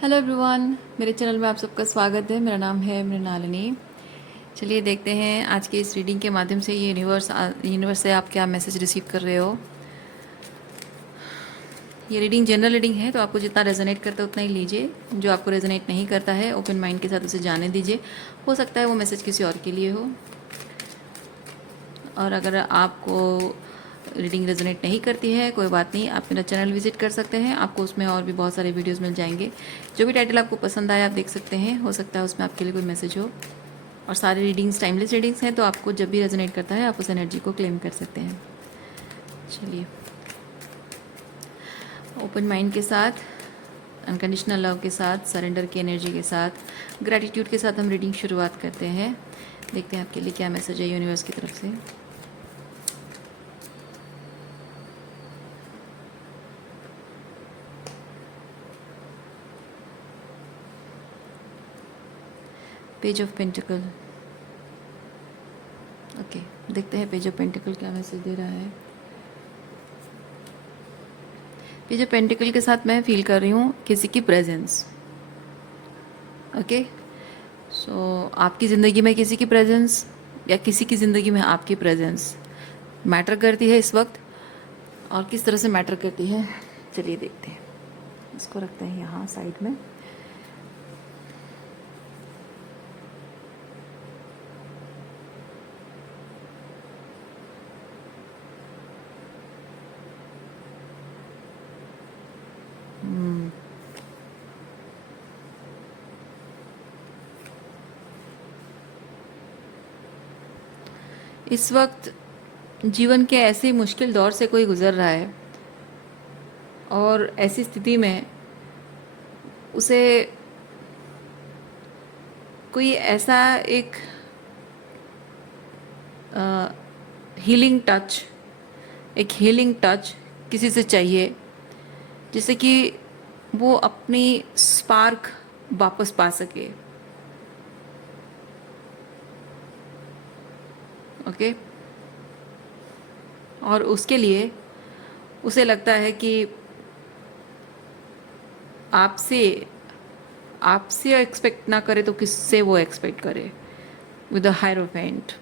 Hello everyone, मेरे channel में आप सबका स्वागत है। मेरा नाम है मृणालिनी। चलिए देखते हैं आज के इस रीडिंग के माध्यम से ये यूनिवर्स से आप क्या मैसेज रिसीव कर रहे हो। ये रीडिंग जनरल रीडिंग है, तो आपको जितना रेजोनेट करता है उतना ही लीजिए। जो आपको रेजोनेट नहीं करता है, ओपन माइंड के साथ उसे जाने दीजिए। हो सकता है वो मैसेज किसी और के लिए हो। और अगर आपको रीडिंग रेजोनेट नहीं करती है, कोई बात नहीं, आप मेरा चैनल विजिट कर सकते हैं। आपको उसमें और भी बहुत सारे वीडियोस मिल जाएंगे। जो भी टाइटल आपको पसंद आए आप देख सकते हैं। हो सकता है उसमें आपके लिए कोई मैसेज हो। और सारी रीडिंग्स टाइमलेस रीडिंग्स हैं, तो आपको जब भी रेजोनेट करता है आप उस एनर्जी को क्लेम कर सकते हैं। चलिए, ओपन माइंड के साथ, अनकंडीशनल लव के साथ, सरेंडर की एनर्जी के साथ, ग्रैटिट्यूड के साथ हम रीडिंग शुरुआत करते हैं। देखते हैं आपके लिए क्या मैसेज है यूनिवर्स की तरफ से। Page of pentacle. ओके, देखते हैं पेज ऑफ पेंटिकल क्या मैसेज दे रहा है। पेज ऑफ पेंटिकल के साथ मैं फील कर रही हूँ किसी की प्रेजेंस। ओके, सो आपकी ज़िंदगी में किसी की प्रेजेंस या किसी की ज़िंदगी में आपकी प्रेजेंस मैटर करती है इस वक्त, और किस तरह से मैटर करती है चलिए देखते हैं। इसको रखते हैं यहाँ साइड में। इस वक्त जीवन के ऐसे मुश्किल दौर से कोई गुज़र रहा है, और ऐसी स्थिति में उसे कोई ऐसा एक हीलिंग टच, एक हीलिंग टच किसी से चाहिए, जिससे कि वो अपनी स्पार्क वापस पा सके। ओके, और उसके लिए उसे लगता है कि आपसे आपसे एक्सपेक्ट ना करे तो किससे वो एक्सपेक्ट करे, विद अ हायरोफेंट।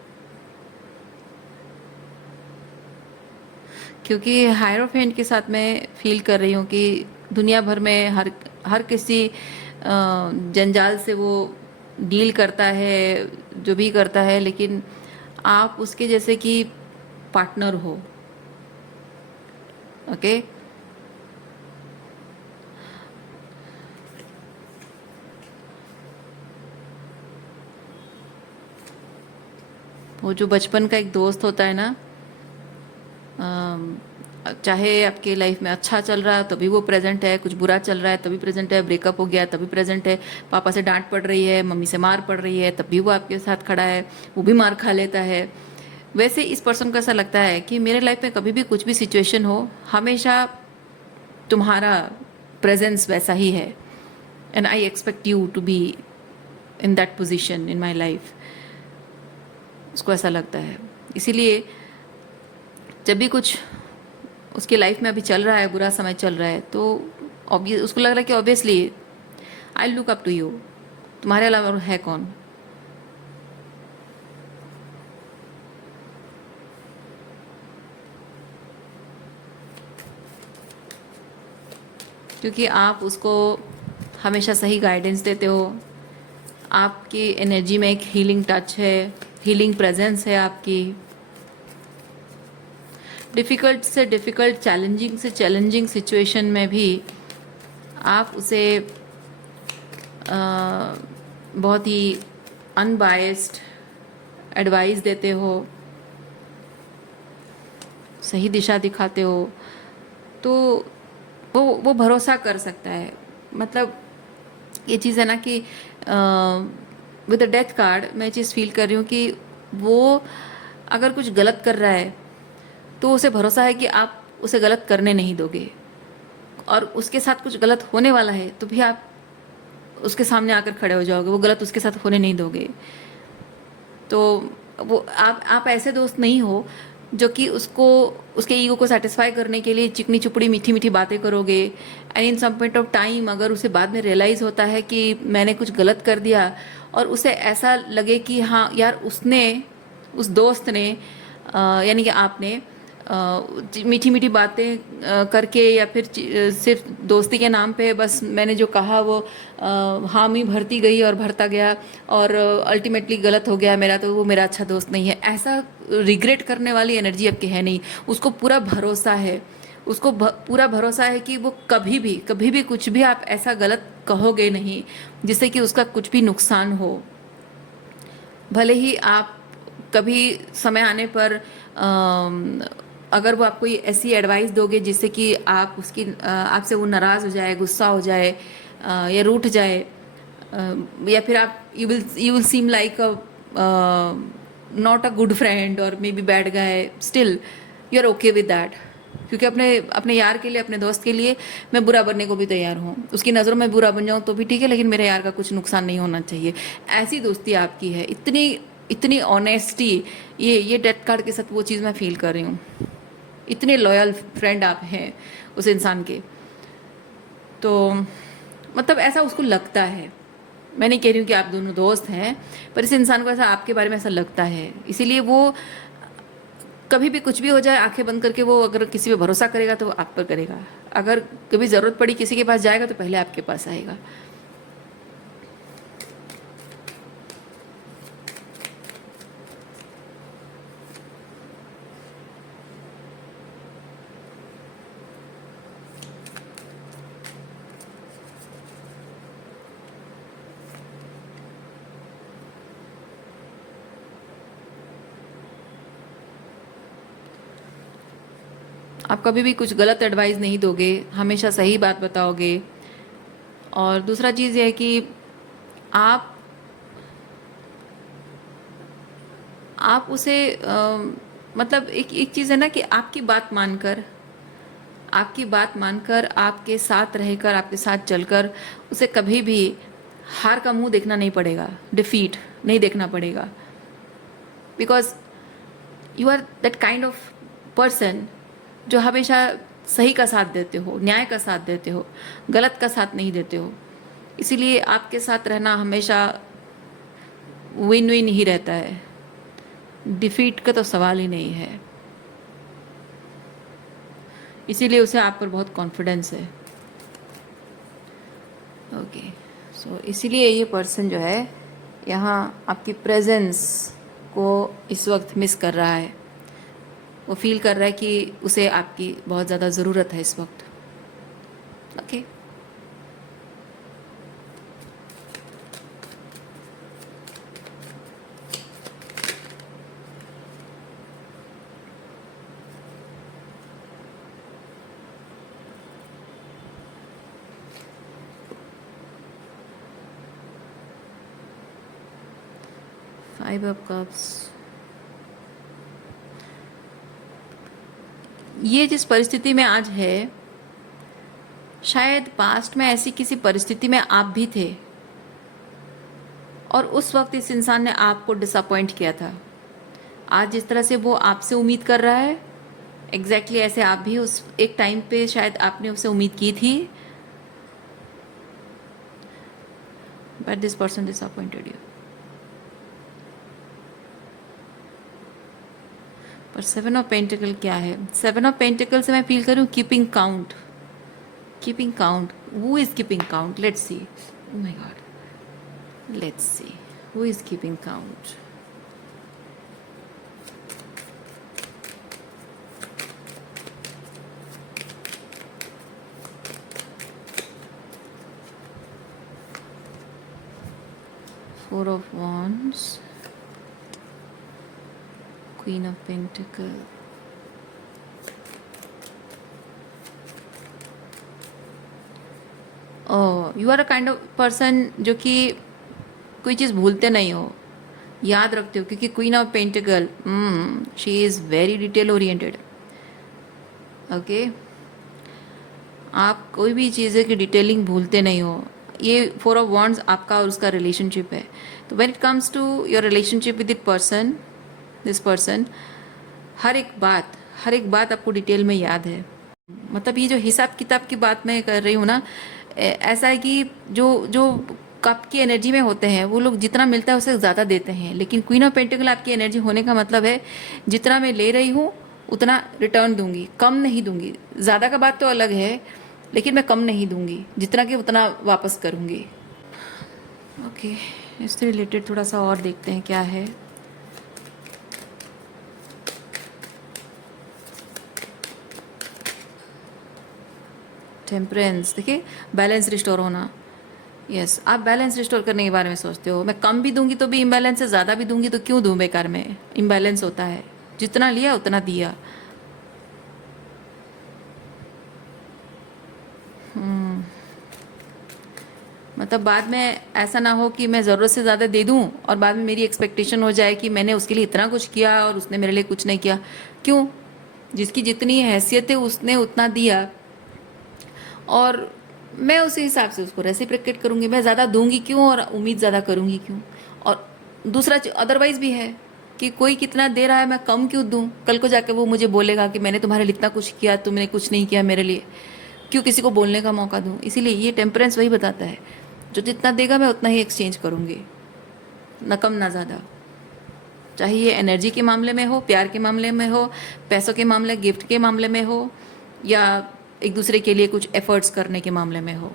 क्योंकि हायरोफेंट के साथ मैं फील कर रही हूँ कि दुनिया भर में हर हर किसी जंजाल से वो डील करता है, जो भी करता है, लेकिन आप उसके जैसे कि पार्टनर हो। ओके, वो जो बचपन का एक दोस्त होता है ना, चाहे आपके लाइफ में अच्छा चल रहा है तभी वो प्रेजेंट है, कुछ बुरा चल रहा है तभी प्रेजेंट है, ब्रेकअप हो गया तभी प्रेजेंट है, पापा से डांट पड़ रही है, मम्मी से मार पड़ रही है, तब भी वो आपके साथ खड़ा है, वो भी मार खा लेता है। वैसे इस पर्सन को ऐसा लगता है कि मेरे लाइफ में कभी भी कुछ भी सिचुएशन हो, हमेशा तुम्हारा प्रेजेंस वैसा ही है, and I expect you to be in that position in my life. उसको ऐसा लगता है। इसीलिए जब भी कुछ उसकी लाइफ में अभी चल रहा है, बुरा समय चल रहा है, तो ऑब्वियस उसको लग रहा है कि obviously I look up to you, तुम्हारे अलावा और है कौन। क्योंकि आप उसको हमेशा सही गाइडेंस देते हो, आपकी एनर्जी में एक हीलिंग टच है, हीलिंग प्रेजेंस है आपकी। डिफ़िकल्ट से डिफ़िकल्ट, चैलेंजिंग से चैलेंजिंग सिचुएशन में भी आप उसे बहुत ही अनबायस्ड एडवाइस देते हो, सही दिशा दिखाते हो, तो वो भरोसा कर सकता है। मतलब ये चीज़ है ना कि विद द डेथ कार्ड मैं ये चीज़ फील कर रही हूँ कि वो अगर कुछ गलत कर रहा है तो उसे भरोसा है कि आप उसे गलत करने नहीं दोगे, और उसके साथ कुछ गलत होने वाला है तो भी आप उसके सामने आकर खड़े हो जाओगे, वो गलत उसके साथ होने नहीं दोगे। तो वो आप ऐसे दोस्त नहीं हो जो कि उसको उसके ईगो को सेटिस्फाई करने के लिए चिकनी चुपड़ी मीठी मीठी बातें करोगे, and in some point of time अगर उसे बाद में रियलाइज़ होता है कि मैंने कुछ गलत कर दिया, और उसे ऐसा लगे कि हाँ यार उसने, उस दोस्त ने यानी कि आपने मीठी मीठी बातें करके या फिर सिर्फ दोस्ती के नाम पे बस मैंने जो कहा वो हामी भरती गई और भरता गया और अल्टीमेटली गलत हो गया मेरा, तो वो मेरा अच्छा दोस्त नहीं है, ऐसा रिग्रेट करने वाली एनर्जी आपकी है नहीं। उसको पूरा भरोसा है, उसको पूरा भरोसा है कि वो कभी भी कुछ भी आप ऐसा गलत कहोगे नहीं जिससे कि उसका कुछ भी नुकसान हो। भले ही आप कभी समय आने पर अगर वो आपको ऐसी एडवाइस दोगे जिससे कि आप उसकी आपसे वो नाराज़ हो जाए, गुस्सा हो जाए या रूठ जाए, या फिर आप you will seem like a not a good friend और may be bad guy, still you are okay with that, क्योंकि अपने यार के लिए, अपने दोस्त के लिए मैं बुरा बनने को भी तैयार हूँ। उसकी नज़रों में बुरा बन जाऊँ तो भी ठीक है, लेकिन मेरे यार का कुछ नुकसान नहीं होना चाहिए। ऐसी दोस्ती आपकी है, इतनी इतनी ऑनेस्टी, ये डेथ कार्ड के साथ वो चीज़ मैं फील कर रही हूँ। इतने लॉयल फ्रेंड आप हैं उस इंसान के, तो मतलब ऐसा उसको लगता है। मैं नहीं कह रही हूँ कि आप दोनों दोस्त हैं, पर इस इंसान को ऐसा आपके बारे में ऐसा लगता है, इसीलिए वो कभी भी कुछ भी हो जाए आंखें बंद करके वो अगर किसी पे भरोसा करेगा तो वो आप पर करेगा। अगर कभी ज़रूरत पड़ी किसी के पास जाएगा तो पहले आपके पास आएगा। आप कभी भी कुछ गलत एडवाइस नहीं दोगे, हमेशा सही बात बताओगे। और दूसरा चीज़ ये है कि आप उसे मतलब एक चीज़ है ना कि आपकी बात मानकर आपके साथ रहकर, आपके साथ चलकर उसे कभी भी हार का मुंह देखना नहीं पड़ेगा, डिफीट नहीं देखना पड़ेगा, because you are that kind of person जो हमेशा सही का साथ देते हो, न्याय का साथ देते हो, गलत का साथ नहीं देते हो। इसीलिए आपके साथ रहना हमेशा विन विन ही रहता है, डिफीट का तो सवाल ही नहीं है। इसीलिए उसे आप पर बहुत कॉन्फिडेंस है। ओके, सो इसीलिए ये पर्सन जो है यहाँ आपकी प्रेजेंस को इस वक्त मिस कर रहा है। वो फील कर रहा है कि उसे आपकी बहुत ज़्यादा ज़रूरत है इस वक्त। Okay, five of cups. ये जिस परिस्थिति में आज है, शायद पास्ट में ऐसी किसी परिस्थिति में आप भी थे और उस वक्त इस इंसान ने आपको डिसअपॉइंट किया था। आज जिस तरह से वो आपसे उम्मीद कर रहा है, एग्जैक्टली ऐसे आप भी उस एक टाइम पे शायद आपने उससे उम्मीद की थी, but this person disappointed you. पर सेवन ऑफ पेंटिकल क्या है? सेवन ऑफ पेंटिकल से मैं फील करूँ keeping count, keeping count. Who is keeping count? Let's see. Oh my God, let's see who is keeping count. Four of Wands, Queen of Pentacles, you are a kind of person जो कि कोई चीज़ भूलते नहीं हो, याद रखते हो, क्योंकि queen of pentacle she is very detail oriented. Okay, आप कोई भी चीज़ें की डिटेलिंग भूलते नहीं हो। ये फोर ऑफ वॉन्ड्स आपका और उसका रिलेशनशिप है। तो when it comes to your relationship with this person, हर एक बात, हर एक बात आपको डिटेल में याद है। मतलब ये जो हिसाब किताब की बात मैं कर रही हूँ ना, ऐसा है कि जो जो कप की एनर्जी में होते हैं वो लोग जितना मिलता है उससे ज़्यादा देते हैं, लेकिन क्वीन ऑफ पेंटिकल आपकी एनर्जी होने का मतलब है जितना मैं ले रही हूँ उतना रिटर्न दूंगी, कम नहीं दूंगी। ज़्यादा का बात तो अलग है, लेकिन मैं कम नहीं दूंगी, जितना कि उतना वापस करूंगी। ओके, इससे रिलेटेड थोड़ा सा और देखते हैं क्या है। टेम्परेंस, देखिए बैलेंस रिस्टोर होना। यस, आप बैलेंस रिस्टोर करने के बारे में सोचते हो। मैं कम भी दूंगी तो भी इम्बैलेंस है, ज़्यादा भी दूंगी तो क्यों दूं बेकार में। इम्बैलेंस होता है, जितना लिया उतना दिया। मतलब बाद में ऐसा ना हो कि मैं ज़रूरत से ज़्यादा दे दूं और बाद में मेरी एक्सपेक्टेशन हो जाए कि मैंने उसके लिए इतना कुछ किया और उसने मेरे लिए कुछ नहीं किया। क्यों? जिसकी जितनी हैसियत है उसने उतना दिया, और मैं उसी हिसाब से उसको रेसिप्रोकेट करूंगी। मैं ज़्यादा दूंगी क्यों और उम्मीद ज़्यादा करूंगी क्यों। और दूसरा अदरवाइज भी है कि कोई कितना दे रहा है मैं कम क्यों दूं। कल को जाके वो मुझे बोलेगा कि मैंने तुम्हारे लिए इतना कुछ किया, तुमने कुछ नहीं किया मेरे लिए, क्यों किसी को बोलने का मौका दूं। इसीलिए ये टेम्परेंस वही बताता है, जो जितना देगा मैं उतना ही एक्सचेंज करूंगी, ना कम ना ज़्यादा। चाहे ये एनर्जी के मामले में हो, प्यार के मामले में हो, पैसों के मामले, गिफ्ट के मामले में हो, या एक दूसरे के लिए कुछ एफर्ट्स करने के मामले में हो।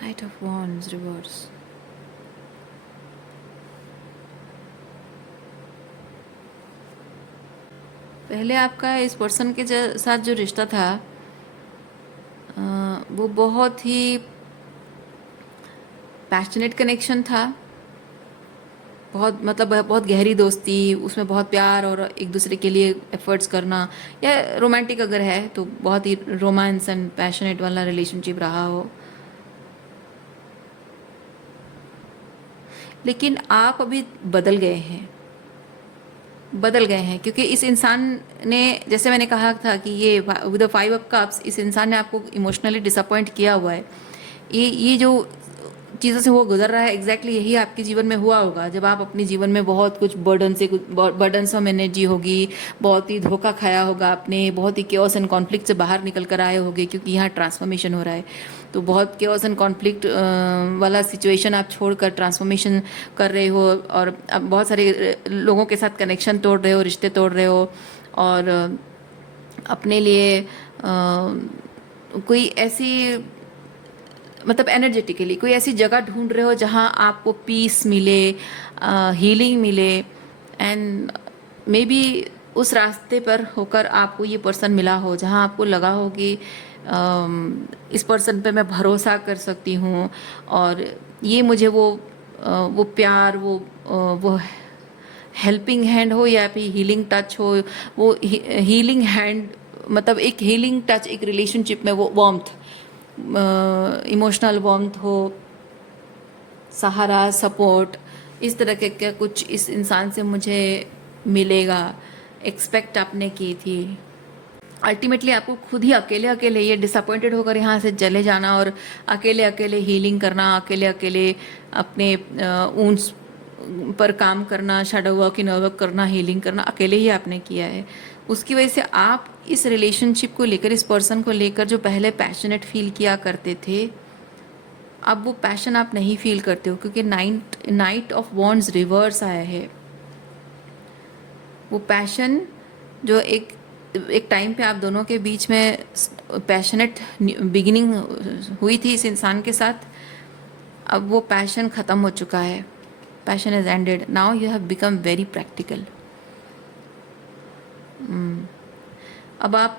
Night of wands reverse. पहले आपका इस पर्सन के साथ जो रिश्ता था वो बहुत ही पैशनेट कनेक्शन था। बहुत मतलब बहुत गहरी दोस्ती, उसमें बहुत प्यार और एक दूसरे के लिए एफर्ट्स करना, या रोमांटिक अगर है तो बहुत ही रोमांस एंड पैशनेट वाला रिलेशनशिप रहा हो। लेकिन आप अभी बदल गए हैं, बदल गए हैं, क्योंकि इस इंसान ने, जैसे मैंने कहा था कि ये विद द 5 ऑफ कप्स, इस इंसान ने आपको इमोशनली डिसअपॉइंट किया हुआ है। ये जो चीज़ों से वो गुजर रहा है, एग्जैक्टली यही आपके जीवन में हुआ होगा। जब आप अपने जीवन में बहुत कुछ बर्डन ऑफ एनर्जी होगी, बहुत ही धोखा खाया होगा आपने, बहुत ही केओस एंड कॉन्फ्लिक्ट से बाहर निकल कर आए होगे, क्योंकि यहाँ ट्रांसफॉर्मेशन हो रहा है। तो बहुत केओस एंड कॉन्फ्लिक्ट वाला सिचुएशन आप छोड़कर ट्रांसफॉर्मेशन कर रहे हो, और अब बहुत सारे लोगों के साथ कनेक्शन तोड़ रहे हो, रिश्ते तोड़ रहे हो, और अपने लिए कोई ऐसी, मतलब एनर्जेटिकली कोई ऐसी जगह ढूंढ रहे हो जहाँ आपको पीस मिले, हीलिंग मिले। एंड मे बी उस रास्ते पर होकर आपको ये पर्सन मिला हो जहाँ आपको लगा हो कि इस पर्सन पे मैं भरोसा कर सकती हूँ, और ये मुझे वो प्यार, वो हेल्पिंग हैंड हो या फिर हीलिंग टच हो। वो हीलिंग हैंड मतलब एक हीलिंग टच, एक रिलेशनशिप में वो वार्मथ, इमोशनल वार्मथ हो, सहारा, सपोर्ट, इस तरह के क्या कुछ इस इंसान से मुझे मिलेगा, एक्सपेक्ट आपने की थी। अल्टीमेटली आपको खुद ही अकेले अकेले ये डिसअपॉइंटेड होकर यहाँ से चले जाना, और अकेले अकेले हीलिंग करना, अकेले अकेले अपने ऊंस पर काम करना, शैडो वर्क, इनर वर्क करना, हीलिंग करना, अकेले ही आपने किया है। उसकी वजह से आप इस रिलेशनशिप को लेकर, इस पर्सन को लेकर जो पहले पैशनेट फील किया करते थे, अब वो पैशन आप नहीं फील करते हो, क्योंकि नाइट ऑफ वॉन्ड्स रिवर्स आया है। वो पैशन जो एक टाइम पे आप दोनों के बीच में पैशनेट बिगिनिंग हुई थी इस इंसान के साथ, अब वो पैशन ख़त्म हो चुका है। Passion is ended, now you have become very practical. अब आप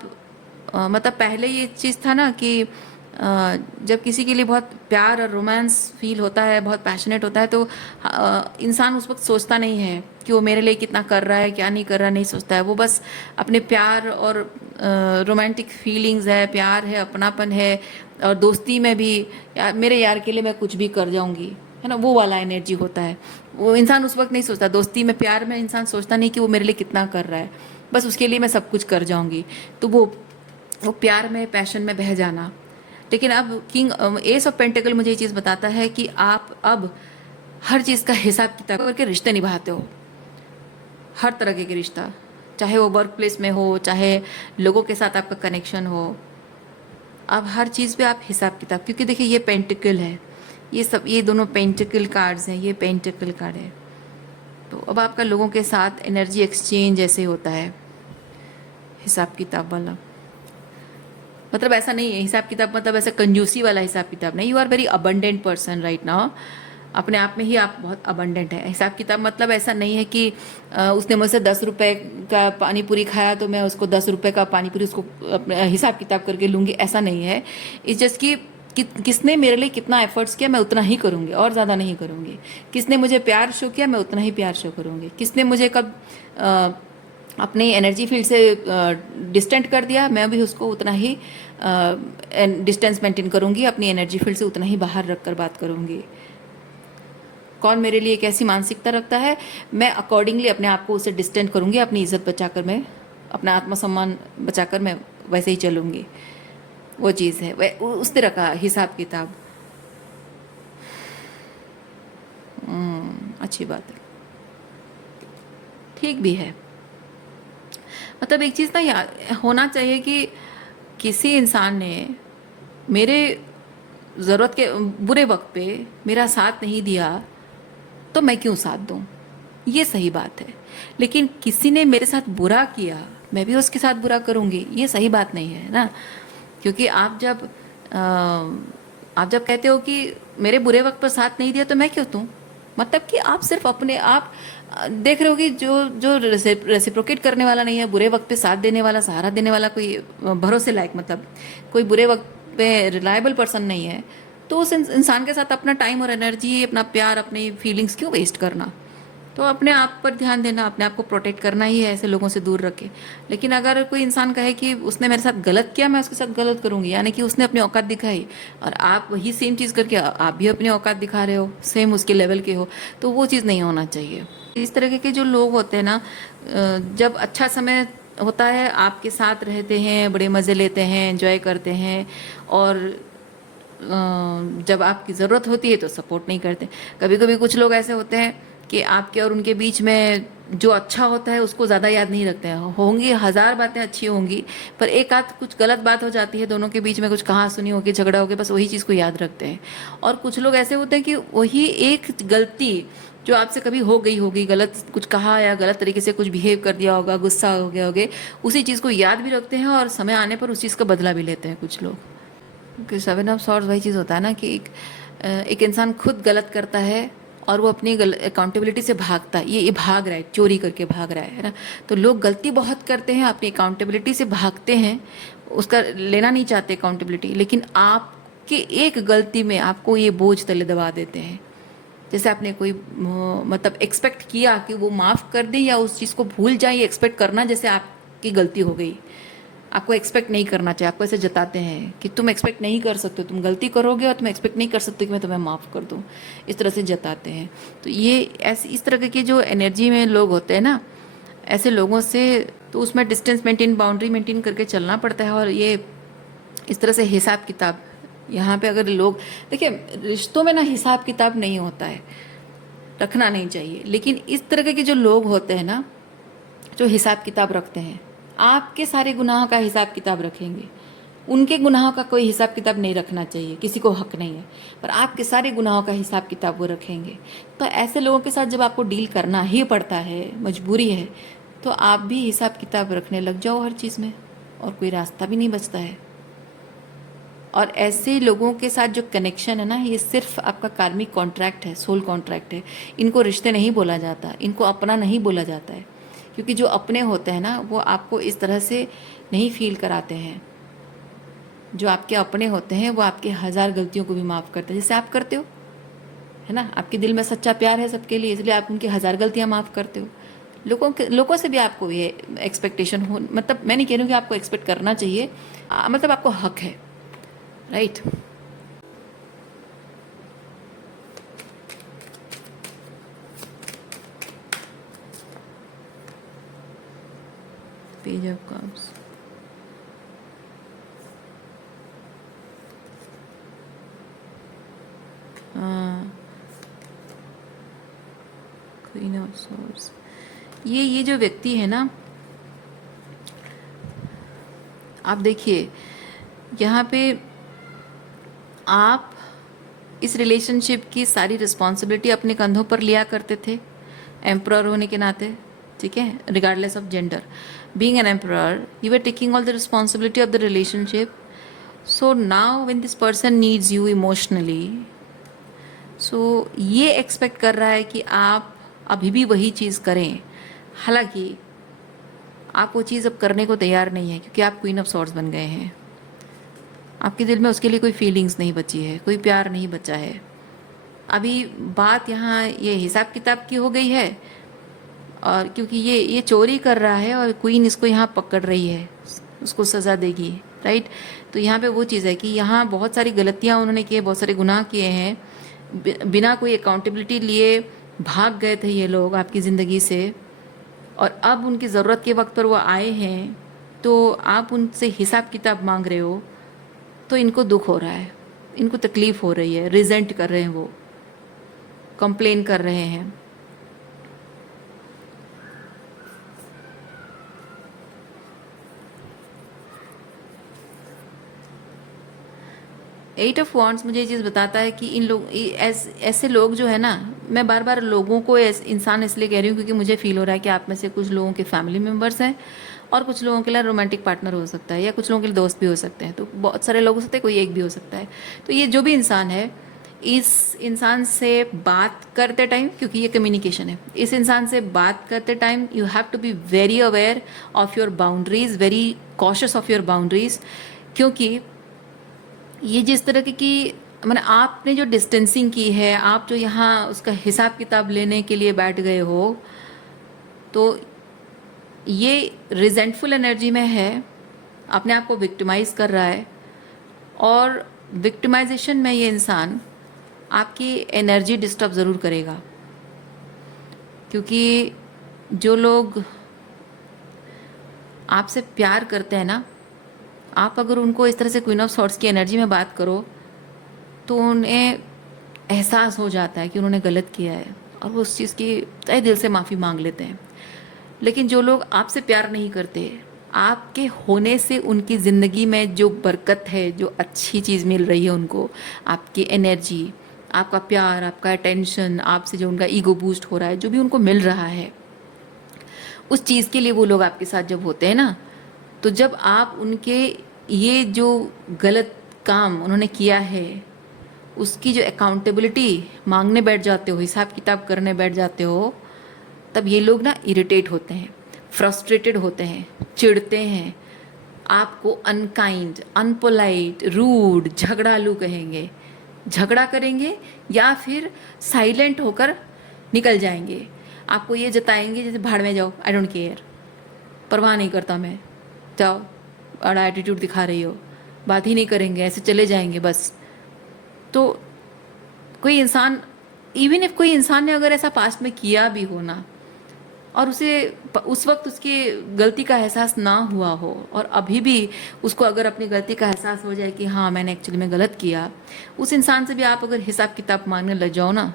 मतलब पहले ये चीज़ था ना कि जब किसी के लिए बहुत प्यार और रोमांस फील होता है, बहुत पैशनेट होता है, तो इंसान उस वक्त सोचता नहीं है कि वो मेरे लिए कितना कर रहा है, क्या नहीं कर रहा, नहीं सोचता है। वो बस अपने प्यार और रोमांटिक फीलिंग्स है, प्यार है, अपनापन है, और दोस्ती में भी, यार मेरे यार के लिए मैं कुछ भी कर जाऊंगी, है ना, वो वाला एनर्जी होता है। वो इंसान उस वक्त नहीं सोचता, दोस्ती में प्यार में इंसान सोचता नहीं कि वो मेरे लिए कितना कर रहा है, बस उसके लिए मैं सब कुछ कर जाऊंगी। तो वो प्यार में पैशन में बह जाना। लेकिन अब किंग एस ऑफ पेंटिकल मुझे ये चीज़ बताता है कि आप अब हर चीज़ का हिसाब किताब करके रिश्ते निभाते हो, हर तरह के रिश्ता, चाहे वो वर्क प्लेस में हो, चाहे लोगों के साथ आपका कनेक्शन हो। अब हर चीज़ पे आप हिसाब किताब, क्योंकि देखिए ये पेंटिकल है, ये सब, ये दोनों पेंटिकल कार्ड्स हैं, ये पेंटिकल कार्ड है। तो अब आपका लोगों के साथ एनर्जी एक्सचेंज ऐसे होता है, हिसाब किताब वाला। मतलब ऐसा नहीं है हिसाब किताब, मतलब ऐसा कंजूसी वाला हिसाब किताब नहीं। You are very abundant person right now, अपने आप में ही आप बहुत अबंडेंट है। हिसाब किताब मतलब ऐसा नहीं है कि उसने मुझसे 10 रुपए का पानी पूरी खाया तो मैं उसको 10 रुपए का पानी पूरी उसको अपने हिसाब किताब करके लूँगी, ऐसा नहीं है। इट्स जस्ट कि किसने मेरे लिए कितना एफर्ट्स किया मैं उतना ही करूँगी और ज़्यादा नहीं करूँगी। किसने मुझे प्यार शो किया मैं उतना ही प्यार शो करूँगी। किसने मुझे कब अपनी एनर्जी फील्ड से डिस्टेंट कर दिया, मैं भी उसको उतना ही डिस्टेंस मेंटेन करूँगी, अपनी एनर्जी फील्ड से उतना ही बाहर रख कर बात करूँगी। कौन मेरे लिए कैसी मानसिकता रखता है, मैं अकॉर्डिंगली अपने आप को उससे डिस्टेंट करूँगी, अपनी इज्जत बचाकर, मैं अपना आत्मसम्मान बचाकर मैं वैसे ही चलूँगी। वो चीज़ है, वह उस तरह का हिसाब किताब। अच्छी बात है, ठीक भी है। मतलब एक चीज़ ना याद होना चाहिए कि किसी इंसान ने मेरे ज़रूरत के बुरे वक्त पे मेरा साथ नहीं दिया तो मैं क्यों साथ दूं, ये सही बात है। लेकिन किसी ने मेरे साथ बुरा किया मैं भी उसके साथ बुरा करूंगी, ये सही बात नहीं है ना। क्योंकि आप जब कहते हो कि मेरे बुरे वक्त पर साथ नहीं दिया तो मैं क्यों दूं, मतलब कि आप सिर्फ अपने आप देख रहे हो कि जो जो रेसिप्रोकेट करने वाला नहीं है, बुरे वक्त पे साथ देने वाला, सहारा देने वाला, कोई भरोसे लायक, मतलब कोई बुरे वक्त पे रिलायबल पर्सन नहीं है, तो उस इंसान के साथ अपना टाइम और एनर्जी, अपना प्यार, अपनी फीलिंग्स क्यों वेस्ट करना। तो अपने आप पर ध्यान देना, अपने आप को प्रोटेक्ट करना ही है, ऐसे लोगों से दूर रखे। लेकिन अगर कोई इंसान कहे कि उसने मेरे साथ गलत किया मैं उसके साथ गलत करूंगी, यानी कि उसने अपनी औकात दिखाई और आप वही सेम चीज़ करके आप भी अपनी औकात दिखा रहे हो, सेम उसके लेवल के हो, तो वो चीज़ नहीं होना चाहिए। इस तरह के जो लोग होते हैं ना, जब अच्छा समय होता है आपके साथ रहते हैं, बड़े मज़े लेते हैं, एंजॉय करते हैं, और जब आपकी ज़रूरत होती है तो सपोर्ट नहीं करते। कभी कभी कुछ लोग ऐसे होते हैं कि आपके और उनके बीच में जो अच्छा होता है उसको ज़्यादा याद नहीं रखते हैं। होंगी 1000 बातें अच्छी होंगी, पर एक आध कुछ गलत बात हो जाती है, दोनों के बीच में कुछ कहा सुनी होगी, झगड़ा हो गया, बस वही चीज़ को याद रखते हैं। और कुछ लोग ऐसे होते हैं कि वही एक गलती जो आपसे कभी हो गई होगी, गलत कुछ कहा या गलत तरीके से कुछ बिहेव कर दिया होगा, गुस्सा हो गया होगे, उसी चीज़ को याद भी रखते हैं और समय आने पर उस चीज़ का बदला भी लेते हैं कुछ लोग। कि 7 ऑफ सॉर्ड्स वही चीज़ होता है ना कि एक इंसान खुद गलत करता है और वो अपनी अकाउंटेबिलिटी से भागता है, ये भाग रहा है, चोरी करके भाग रहा है ना। तो लोग गलती बहुत करते हैं, अपनी अकाउंटेबिलिटी से भागते हैं, उसका लेना नहीं चाहते अकाउंटेबिलिटी, लेकिन आपके एक गलती में आपको ये बोझ तले दबा देते हैं। जैसे आपने कोई मतलब एक्सपेक्ट किया कि वो माफ़ कर दे या उस चीज़ को भूल जाए, ये एक्सपेक्ट करना जैसे आपकी गलती हो गई। आपको एक्सपेक्ट नहीं करना चाहिए, आपको ऐसे जताते हैं कि तुम एक्सपेक्ट नहीं कर सकते, तुम गलती करोगे और तुम एक्सपेक्ट नहीं कर सकते कि मैं तुम्हें माफ़ कर दूं, इस तरह से जताते हैं। तो ये ऐसे इस तरह के जो एनर्जी में लोग होते हैं ना, ऐसे लोगों से तो उसमें डिस्टेंस मेंटेन, बाउंड्री मेंटेन करके चलना पड़ता है। और ये इस तरह से हिसाब किताब, यहाँ पे अगर लोग देखिए, रिश्तों में ना हिसाब किताब नहीं होता है, रखना नहीं चाहिए। लेकिन इस तरह के जो लोग होते हैं ना, जो हिसाब किताब रखते हैं, आपके सारे गुनाहों का हिसाब किताब रखेंगे, उनके गुनाहों का कोई हिसाब किताब नहीं रखना चाहिए, किसी को हक नहीं है, पर आपके सारे गुनाहों का हिसाब किताब वो रखेंगे। तो ऐसे लोगों के साथ जब आपको डील करना ही पड़ता है, मजबूरी है, तो आप भी हिसाब किताब रखने लग जाओ हर चीज़ में, और कोई रास्ता भी नहीं बचता है। और ऐसे लोगों के साथ जो कनेक्शन है ना, ये सिर्फ आपका कार्मिक कॉन्ट्रैक्ट है, सोल कॉन्ट्रैक्ट है। इनको रिश्ते नहीं बोला जाता, इनको अपना नहीं बोला जाता है, क्योंकि जो अपने होते हैं ना वो आपको इस तरह से नहीं फील कराते हैं। जो आपके अपने होते हैं वो आपके 1000 गलतियों को भी माफ़ करते हैं, जैसे आप करते हो, है ना। आपके दिल में सच्चा प्यार है सबके लिए, इसलिए आप उनकी 1000 गलतियाँ माफ़ करते हो। लोगों से भी आपको ये एक्सपेक्टेशन हो, मतलब मैं नहीं कह रही हूँ कि आपको एक्सपेक्ट करना चाहिए, मतलब आपको हक है, राइट। पेज ऑफ कप्स, हाँ, क्वीन ऑफ सोर्स। ये जो व्यक्ति है ना, आप देखिए यहाँ पे आप इस रिलेशनशिप की सारी रिस्पॉन्सिबिलिटी अपने कंधों पर लिया करते थे एम्परर होने के नाते, ठीक है, regardless of gender. Being an emperor you are taking all the responsibility of the relationship. So now when this person needs you emotionally, so ये एक्सपेक्ट कर रहा है कि आप अभी भी वही चीज़ करें, हालांकि आप वो चीज़ अब करने को तैयार नहीं है क्योंकि आप क्वीन ऑफ सॉर्ड्स बन गए हैं। आपके दिल में उसके लिए कोई फीलिंग्स नहीं बची है, कोई प्यार नहीं बचा है। अभी बात यहाँ ये हिसाब किताब की हो गई है, और क्योंकि ये चोरी कर रहा है और क्वीन इसको यहाँ पकड़ रही है, उसको सज़ा देगी, राइट। तो यहाँ पे वो चीज़ है कि यहाँ बहुत सारी गलतियाँ उन्होंने की है, बहुत सारे गुनाह किए हैं, बिना कोई अकाउंटेबिलिटी लिए भाग गए थे ये लोग आपकी ज़िंदगी से, और अब उनकी ज़रूरत के वक्त पर वो आए हैं तो आप उनसे हिसाब किताब मांग रहे हो। तो इनको दुख हो रहा है, इनको तकलीफ़ हो रही है, रिजेंट कर रहे हैं, वो कंप्लेन कर रहे हैं। एट ऑफ वॉन्ड्स मुझे ये चीज़ बताता है कि इन लोग ऐसे लोग जो है ना, मैं बार बार लोगों को इंसान इसलिए कह रही हूँ क्योंकि मुझे फील हो रहा है कि आप में से कुछ लोगों के फैमिली मेम्बर्स हैं और कुछ लोगों के लिए रोमांटिक पार्टनर हो सकता है, या कुछ लोगों के लिए दोस्त भी हो सकते हैं। तो बहुत सारे लोग हो सकते हैं, कोई एक भी हो सकता है। तो ये जो भी इंसान है, इस इंसान से बात करते टाइम, क्योंकि ये कम्युनिकेशन है, इस इंसान से बात करते time you have to be very aware of your boundaries, very cautious of your boundaries. क्योंकि ये जिस तरह की मैंने आपने जो डिस्टेंसिंग की है, आप जो यहाँ उसका हिसाब किताब लेने के लिए बैठ गए हो, तो ये रिजेंटफुल एनर्जी में है, अपने आप को विक्टिमाइज कर रहा है, और विक्टिमाइजेशन में ये इंसान आपकी एनर्जी डिस्टर्ब ज़रूर करेगा। क्योंकि जो लोग आपसे प्यार करते हैं ना, आप अगर उनको इस तरह से क्वीन ऑफ सॉर्ड्स की एनर्जी में बात करो तो उन्हें एहसास हो जाता है कि उन्होंने गलत किया है, और वो उस चीज़ की तहे दिल से माफ़ी मांग लेते हैं। लेकिन जो लोग आपसे प्यार नहीं करते, आपके होने से उनकी ज़िंदगी में जो बरकत है, जो अच्छी चीज़ मिल रही है उनको, आपकी एनर्जी, आपका प्यार, आपका अटेंशन, आपसे जो उनका ईगो बूस्ट हो रहा है, जो भी उनको मिल रहा है, उस चीज़ के लिए वो लोग आपके साथ जब होते हैं ना, तो जब आप उनके ये जो गलत काम उन्होंने किया है उसकी जो अकाउंटेबिलिटी मांगने बैठ जाते हो, हिसाब किताब करने बैठ जाते हो, तब ये लोग ना इरिटेट होते हैं, फ्रस्ट्रेटेड होते हैं, चिढ़ते हैं, आपको अनकाइंड, अनपोलाइट, रूड, झगड़ालू कहेंगे, झगड़ा करेंगे, या फिर साइलेंट होकर निकल जाएंगे। आपको ये जताएंगे जैसे भाड़ में जाओ, आई डोंट केयर, परवाह नहीं करता मैं, जाओ, बड़ा एटीट्यूड दिखा रही हो, बात ही नहीं करेंगे, ऐसे चले जाएंगे बस। तो कोई इंसान, इवन इफ कोई इंसान ने अगर ऐसा पास्ट में किया भी हो ना, और उसे उस वक्त उसकी गलती का एहसास ना हुआ हो, और अभी भी उसको अगर अपनी गलती का एहसास हो जाए कि हाँ मैंने एक्चुअली में गलत किया, उस इंसान से भी आप अगर हिसाब किताब मांगने लग जाओ ना,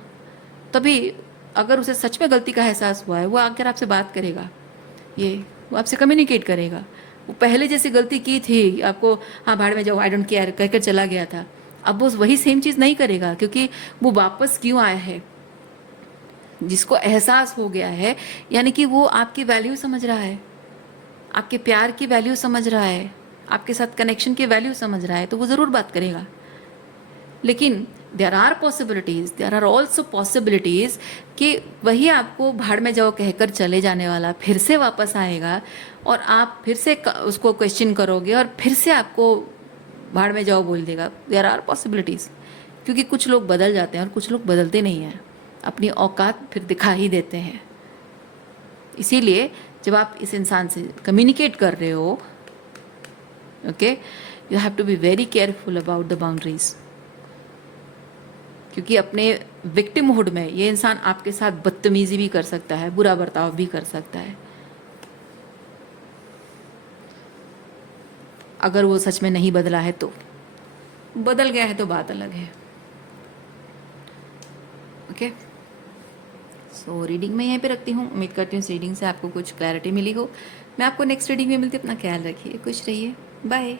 तभी अगर उसे सच में गलती का एहसास हुआ है, वो आकर आपसे बात करेगा, वो आपसे कम्युनिकेट करेगा। वो पहले जैसी गलती की थी, आपको हाँ भाड़ में जाओ, आई डोंट केयर कहकर चला गया था, अब वो वही सेम चीज़ नहीं करेगा, क्योंकि वो वापस क्यों आया है, जिसको एहसास हो गया है, यानी कि वो आपकी वैल्यू समझ रहा है, आपके प्यार की वैल्यू समझ रहा है, आपके साथ कनेक्शन की वैल्यू समझ रहा है, तो वो ज़रूर बात करेगा। लेकिन there are possibilities, there are also possibilities कि वही आपको भाड़ में जाओ कहकर चले जाने वाला फिर से वापस आएगा, और आप फिर से उसको क्वेश्चन करोगे और फिर से आपको भाड़ में जाओ बोल देगा। देर आर पॉसिबिलिटीज़, क्योंकि कुछ लोग बदल जाते हैं और कुछ लोग बदलते नहीं हैं, अपनी औकात फिर दिखा ही देते हैं। इसीलिए जब आप इस इंसान से कम्युनिकेट कर रहे हो, okay, you have to be very careful about the boundaries, क्योंकि अपने विक्टिमहुड में ये इंसान आपके साथ बदतमीजी भी कर सकता है, बुरा बर्ताव भी कर सकता है। अगर वो सच में नहीं बदला है तो, बदल गया है तो बात अलग है। ओके, सो रीडिंग मैं यहीं पे रखती हूँ। उम्मीद करती हूँ इस रीडिंग से आपको कुछ क्लैरिटी मिली हो। मैं आपको नेक्स्ट रीडिंग में मिलती हूँ। अपना ख्याल रखिए, खुश रहिए, बाय।